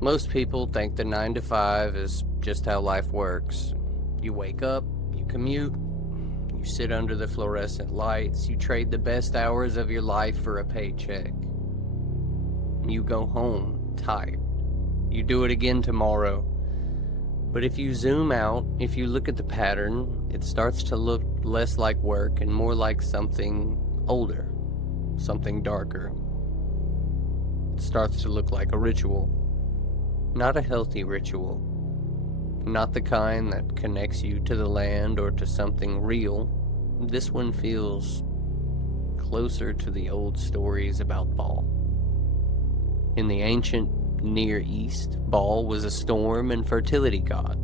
Most people think the 9 to 5 is just how life works. You wake up, you commute, you sit under the fluorescent lights, you trade the best hours of your life for a paycheck. You go home tired. You do it again tomorrow. But if you zoom out, if you look at the pattern, it starts to look less like work and more like something older, something darker. It starts to look like a ritual. Not a healthy ritual. Not the kind that connects you to the land or to something real. This one feels closer to the old stories about Baal. In the ancient Near East, Baal was a storm and fertility god.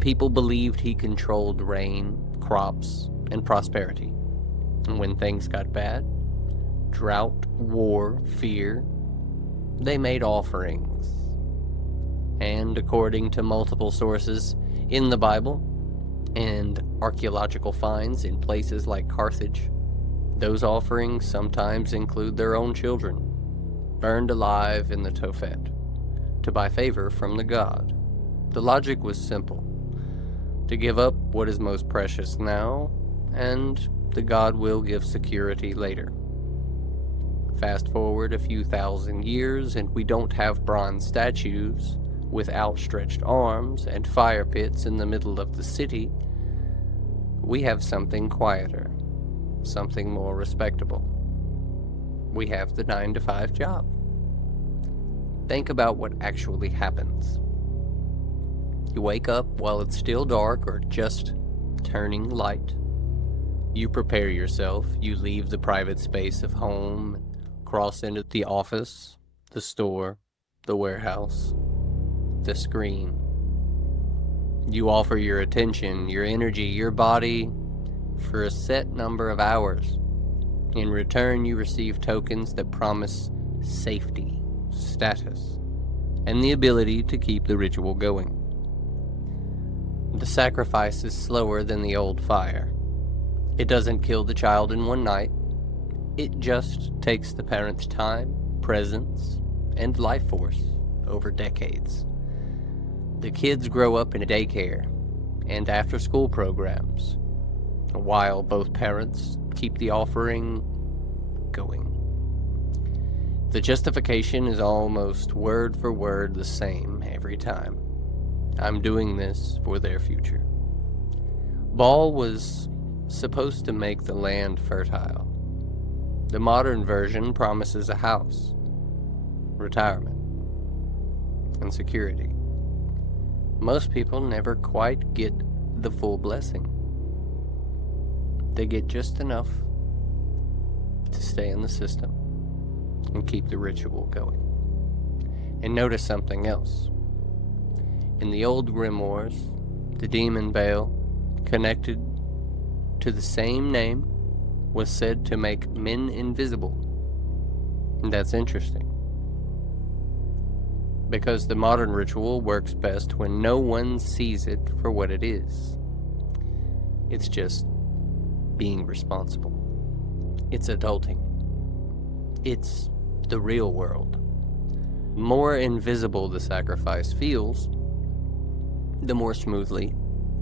People believed he controlled rain, crops, and prosperity. And when things got bad, drought, war, fear, they made offerings. And according to multiple sources in the Bible and archaeological finds in places like Carthage, those offerings sometimes include their own children, burned alive in the Tophet, to buy favor from the god. The logic was simple: to give up what is most precious now, and the god will give security later. Fast forward a few thousand years, and we don't have bronze statues with outstretched arms and fire pits in the middle of the city. We have something quieter, something more respectable. We have the 9 to 5 job. Think about what actually happens. You wake up while it's still dark or just turning light. You prepare yourself. You leave the private space of home, cross into the office, the store, the warehouse, the screen. You offer your attention, your energy, your body for a set number of hours. In return, you receive tokens that promise safety, status, and the ability to keep the ritual going. The sacrifice is slower than the old fire. It doesn't kill the child in one night. It just takes the parent's time, presence, and life force over decades. The kids grow up in a daycare and after-school programs, while both parents keep the offering going. The justification is almost word for word the same every time. I'm doing this for their future. Baal was supposed to make the land fertile. The modern version promises a house, retirement, and security. Most people never quite get the full blessing. They get just enough to stay in the system and keep the ritual going. And notice something else. In the old grimoires, the demon Baal, connected to the same name, was said to make men invisible. And that's interesting, because the modern ritual works best when no one sees it for what it is. It's just being responsible. It's adulting. It's the real world. The more invisible the sacrifice feels, the more smoothly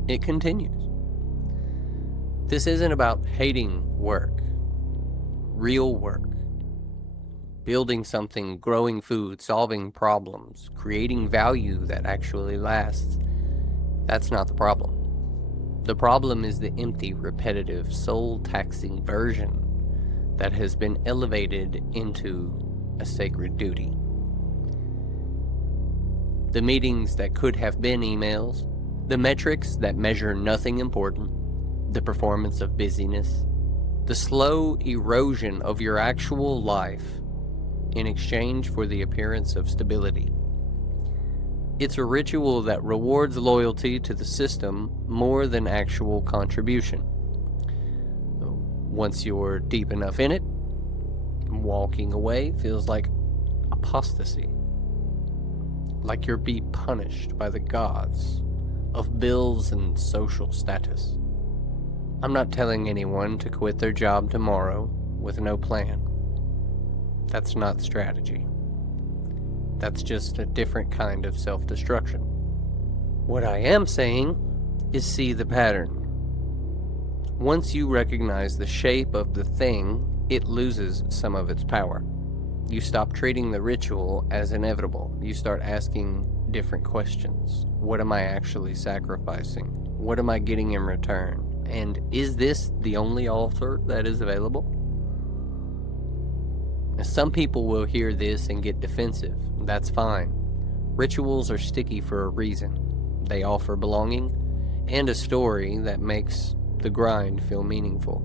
it continues. This isn't about hating work. Real work. Building something, growing food, solving problems, creating value that actually lasts. That's not the problem. The problem is the empty, repetitive, soul-taxing version that has been elevated into a sacred duty. The meetings that could have been emails, the metrics that measure nothing important, the performance of busyness, the slow erosion of your actual life in exchange for the appearance of stability. It's a ritual that rewards loyalty to the system more than actual contribution. Once you're deep enough in it, walking away feels like apostasy. Like you're being punished by the gods of bills and social status. I'm not telling anyone to quit their job tomorrow with no plan. That's not strategy. That's just a different kind of self-destruction. What I am saying is see the pattern. Once you recognize the shape of the thing, it loses some of its power. You stop treating the ritual as inevitable. You start asking different questions. What am I actually sacrificing? What am I getting in return? And is this the only altar that is available? Now, some people will hear this and get defensive. That's fine. Rituals are sticky for a reason. They offer belonging and a story that makes the grind feel meaningful.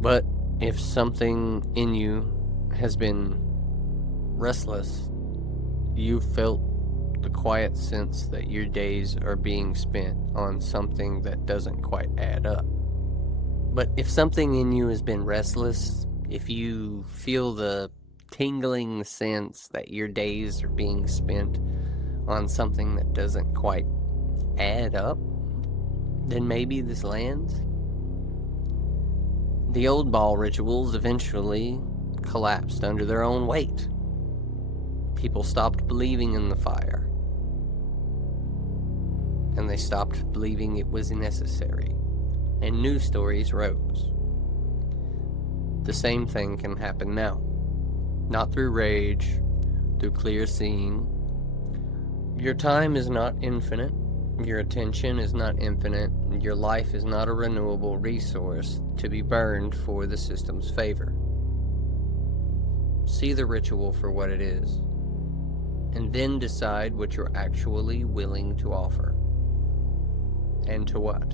But if something in you has been restless, you've felt the quiet sense that your days are being spent on something that doesn't quite add up. But if something in you has been restless, if you feel the tingling sense that your days are being spent on something that doesn't quite add up, then maybe this lands. The old ball rituals eventually collapsed under their own weight. People stopped believing in the fire, and they stopped believing it was necessary, and new stories rose. The same thing can happen now. Not through rage, through clear seeing. Your time is not infinite. Your attention is not infinite. Your life is not a renewable resource to be burned for the system's favor. See the ritual for what it is, and then decide what you're actually willing to offer. And to what.